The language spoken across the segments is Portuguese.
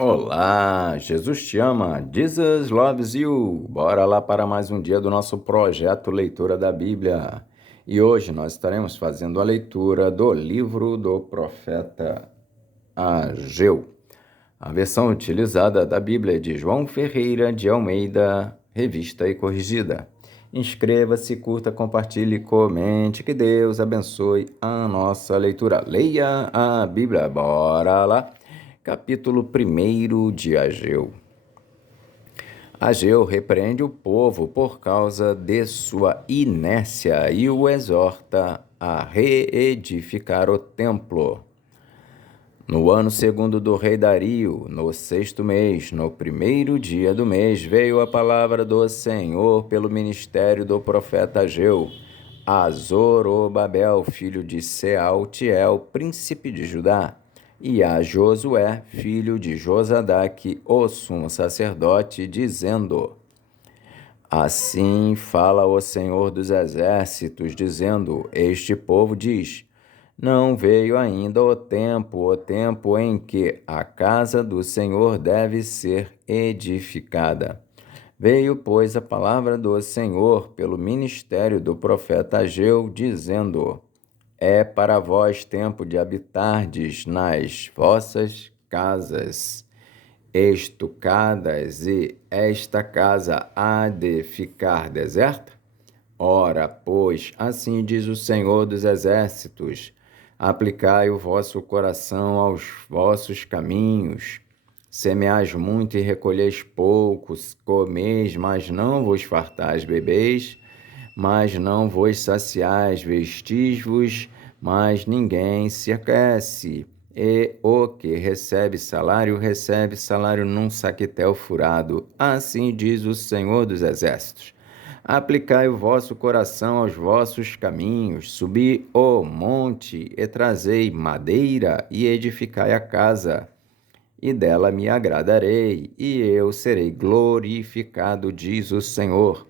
Olá, Jesus te ama, Jesus loves you. Bora lá para mais um dia do nosso projeto Leitura da Bíblia. E hoje nós estaremos fazendo a leitura do livro do profeta Ageu. A versão utilizada da Bíblia é de João Ferreira de Almeida, revista e corrigida. Inscreva-se, curta, compartilhe, comente, que Deus abençoe a nossa leitura. Leia a Bíblia, bora lá. Capítulo 1 de Ageu. Ageu repreende o povo por causa de sua inércia e o exorta a reedificar o templo. No ano segundo do rei Dario, no 6º mês, no 1º dia do mês, veio a palavra do Senhor pelo ministério do profeta Ageu, a Zorobabel, filho de Sealtiel, príncipe de Judá, e a Josué, filho de Josadaque, o sumo sacerdote, dizendo: Assim fala o Senhor dos exércitos, dizendo: Este povo diz: Não veio ainda o tempo em que a casa do Senhor deve ser edificada. Veio, pois, a palavra do Senhor pelo ministério do profeta Ageu, dizendo: É para vós tempo de habitardes nas vossas casas estucadas, e esta casa há de ficar deserta? Ora, pois, assim diz o Senhor dos Exércitos: aplicai o vosso coração aos vossos caminhos. Semeais muito e recolheis poucos, comeis, mas não vos fartais, bebeis, mas não vos saciais, vestis-vos, mas ninguém se aquece. E o que recebe salário num saquetel furado. Assim diz o Senhor dos Exércitos: aplicai o vosso coração aos vossos caminhos, subi o monte e trazei madeira e edificai a casa, e dela me agradarei, e eu serei glorificado, diz o Senhor.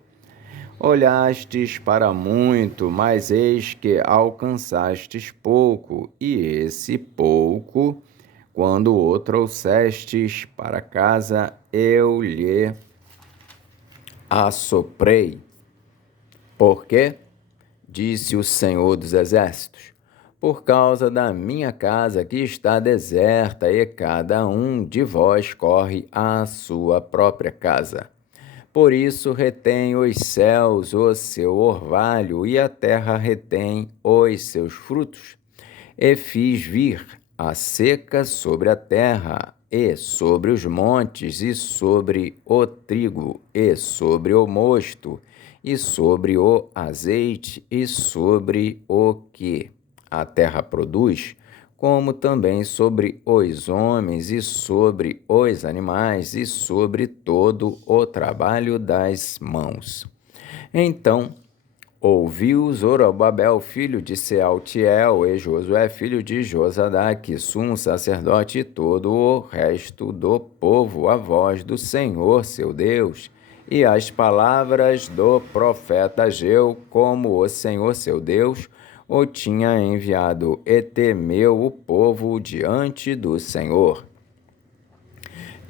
Olhastes para muito, mas eis que alcançastes pouco, e esse pouco, quando o trouxestes para casa, eu lhe assoprei. Por quê? Disse o Senhor dos Exércitos: por causa da minha casa que está deserta, e cada um de vós corre à sua própria casa. Por isso retém os céus o seu orvalho, e a terra retém os seus frutos. E fiz vir a seca sobre a terra, e sobre os montes, e sobre o trigo, e sobre o mosto, e sobre o azeite, e sobre o que a terra produz, como também sobre os homens, e sobre os animais, e sobre todo o trabalho das mãos. Então ouviu Zorobabel, filho de Sealtiel, e Josué, filho de Josadaque, sumo sacerdote, e todo o resto do povo, a voz do Senhor, seu Deus, e as palavras do profeta Ageu, como o Senhor, seu Deus, o tinha enviado, e temeu o povo diante do Senhor.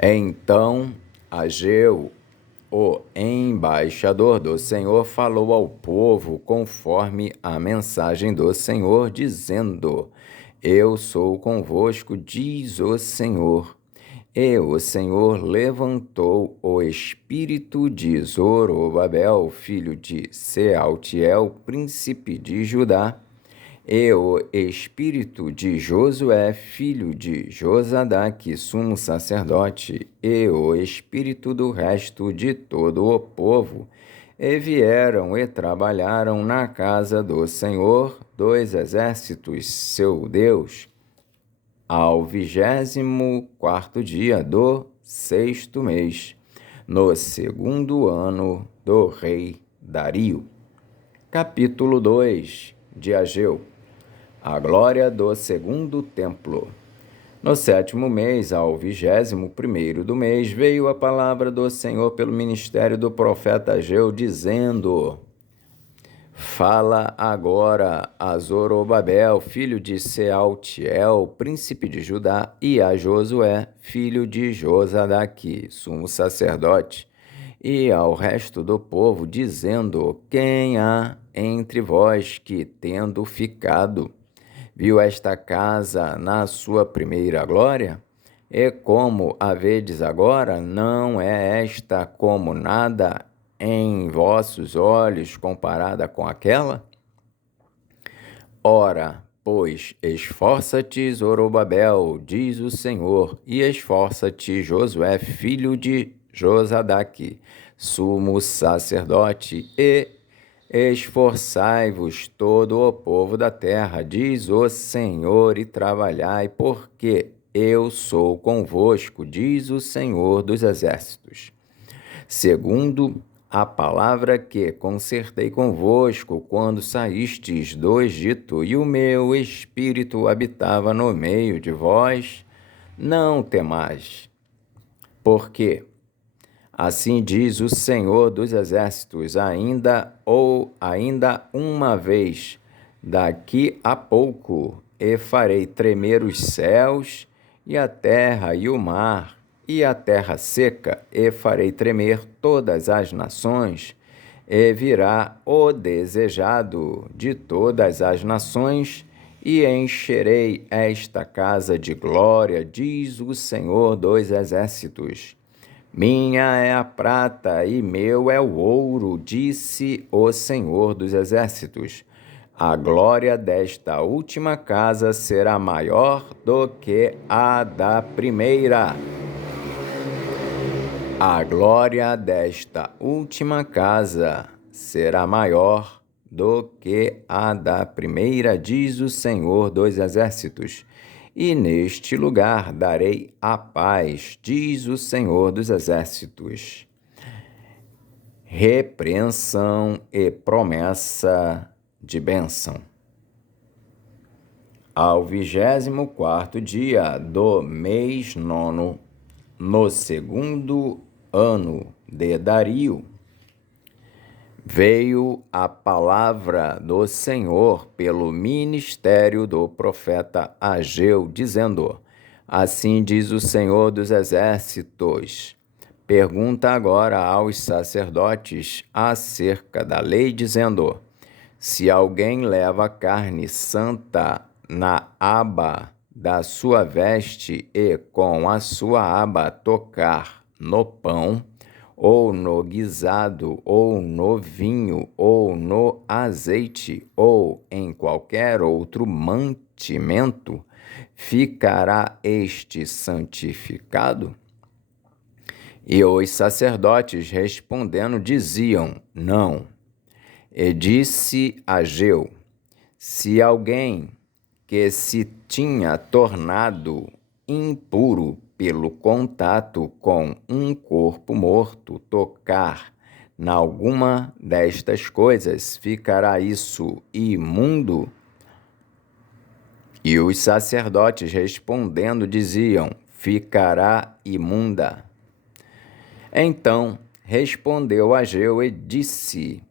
Então Ageu, o embaixador do Senhor, falou ao povo conforme a mensagem do Senhor, dizendo: Eu sou convosco, diz o Senhor. E o Senhor levantou o espírito de Zorobabel, filho de Sealtiel, príncipe de Judá, e o espírito de Josué, filho de Josadaque, sumo sacerdote, e o espírito do resto de todo o povo, e vieram e trabalharam na casa do Senhor dos Exércitos, seu Deus, ao 24º dia do 6º mês, no 2º ano do rei Dario. Capítulo 2 de Ageu. A glória do segundo templo. No 7º mês, ao 21º do mês, veio a palavra do Senhor pelo ministério do profeta Ageu, dizendo: Fala agora a Zorobabel, filho de Sealtiel, príncipe de Judá, e a Josué, filho de Josadaque, sumo sacerdote, e ao resto do povo, dizendo: Quem há entre vós que, tendo ficado, viu esta casa na sua primeira glória? E como a vedes agora, não é esta como nada em vossos olhos comparada com aquela? Ora, pois, esforça-te, Zorobabel, diz o Senhor, e esforça-te, Josué, filho de Josadaque, sumo sacerdote, e esforçai-vos todo o povo da terra, diz o Senhor, e trabalhai, porque eu sou convosco, diz o Senhor dos exércitos. Segundo a palavra que concertei convosco quando saístes do Egito, e o meu espírito habitava no meio de vós, não temais, porque assim diz o Senhor dos exércitos, ainda uma vez, daqui a pouco, e farei tremer os céus e a terra e o mar e a terra seca, e farei tremer todas as nações, e virá o desejado de todas as nações, e encherei esta casa de glória, diz o Senhor dos exércitos. Minha é a prata e meu é o ouro, disse o Senhor dos exércitos. A glória desta última casa será maior do que a da primeira. A glória desta última casa será maior do que a da primeira, diz o Senhor dos exércitos. E neste lugar darei a paz, diz o Senhor dos exércitos. Repreensão e promessa de bênção. Ao 24º dia do mês nono, no segundo ano de Dario, veio a palavra do Senhor pelo ministério do profeta Ageu, dizendo: Assim diz o Senhor dos exércitos. Pergunta agora aos sacerdotes acerca da lei, dizendo: Se alguém leva carne santa na aba da sua veste e com a sua aba tocar no pão, ou no guisado, ou no vinho, ou no azeite, ou em qualquer outro mantimento, ficará este santificado? E os sacerdotes respondendo diziam: Não. E disse Ageu: Se alguém que se tinha tornado impuro pelo contato com um corpo morto tocar em alguma destas coisas, ficará isso imundo? E os sacerdotes respondendo diziam: Ficará imunda. Então respondeu Ageu e disse: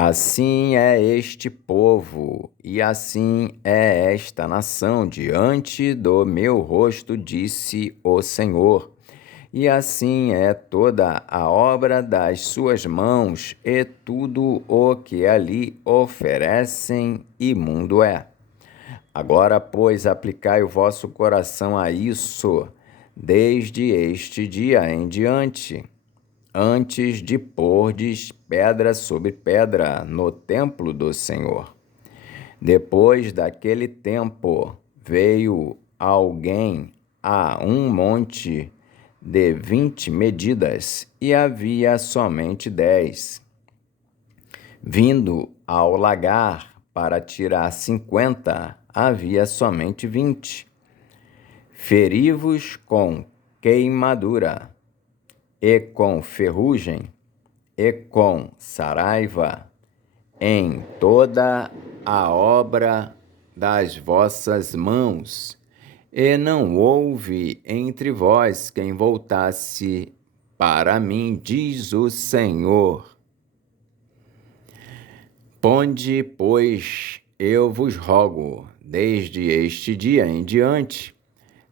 Assim é este povo, e assim é esta nação diante do meu rosto, disse o Senhor. E assim é toda a obra das suas mãos, e tudo o que ali oferecem imundo é. Agora, pois, aplicai o vosso coração a isso, desde este dia em diante, antes de pordes pedra sobre pedra no templo do Senhor. Depois daquele tempo, veio alguém a um monte de 20 medidas, e havia somente 10. Vindo ao lagar para tirar 50, havia somente 20. Feri-vos com queimadura, e com ferrugem, e com saraiva, em toda a obra das vossas mãos, e não houve entre vós quem voltasse para mim, diz o Senhor. Ponde, pois, eu vos rogo, desde este dia em diante,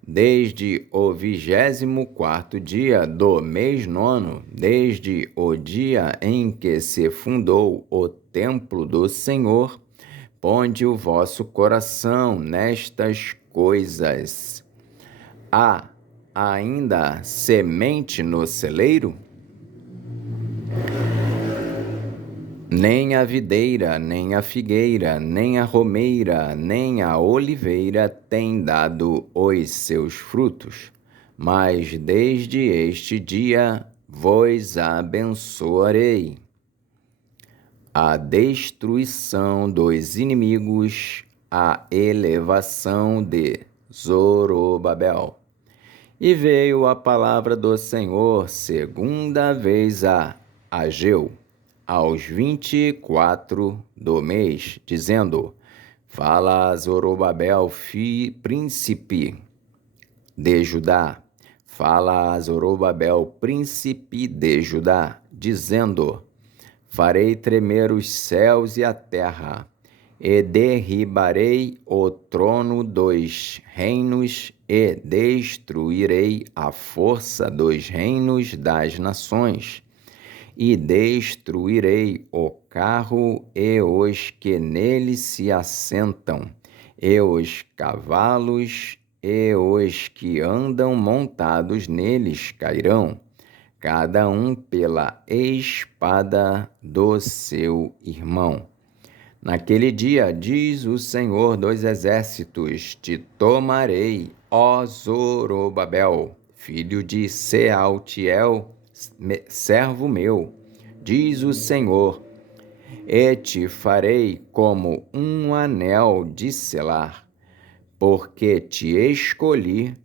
desde o 24º dia do mês nono, desde o dia em que se fundou o templo do Senhor, ponde o vosso coração nestas coisas. Há ainda semente no celeiro? Nem a videira, nem a figueira, nem a romeira, nem a oliveira têm dado os seus frutos. Mas desde este dia vos abençoarei. A destruição dos inimigos, a elevação de Zorobabel. E veio a palavra do Senhor segunda vez a Ageu, aos 24 do mês, dizendo: Fala a Zorobabel, príncipe de Judá. Fala a Zorobabel, príncipe de Judá, dizendo: Farei tremer os céus e a terra, e derribarei o trono dos reinos, e destruirei a força dos reinos das nações, e destruirei o carro e os que nele se assentam, e os cavalos e os que andam montados neles cairão, cada um pela espada do seu irmão. Naquele dia, diz o Senhor dos Exércitos, te tomarei, ó Zorobabel, filho de Sealtiel, servo meu, diz o Senhor, e te farei como um anel de selar, porque te escolhi,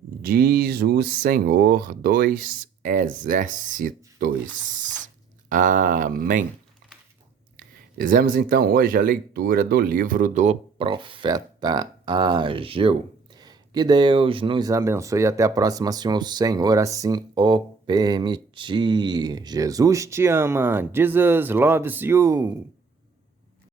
diz o Senhor dos Exércitos. Amém. Fizemos então hoje a leitura do livro do profeta Ageu. Que Deus nos abençoe e até a próxima, se o Senhor assim o permitir. Jesus te ama. Jesus loves you.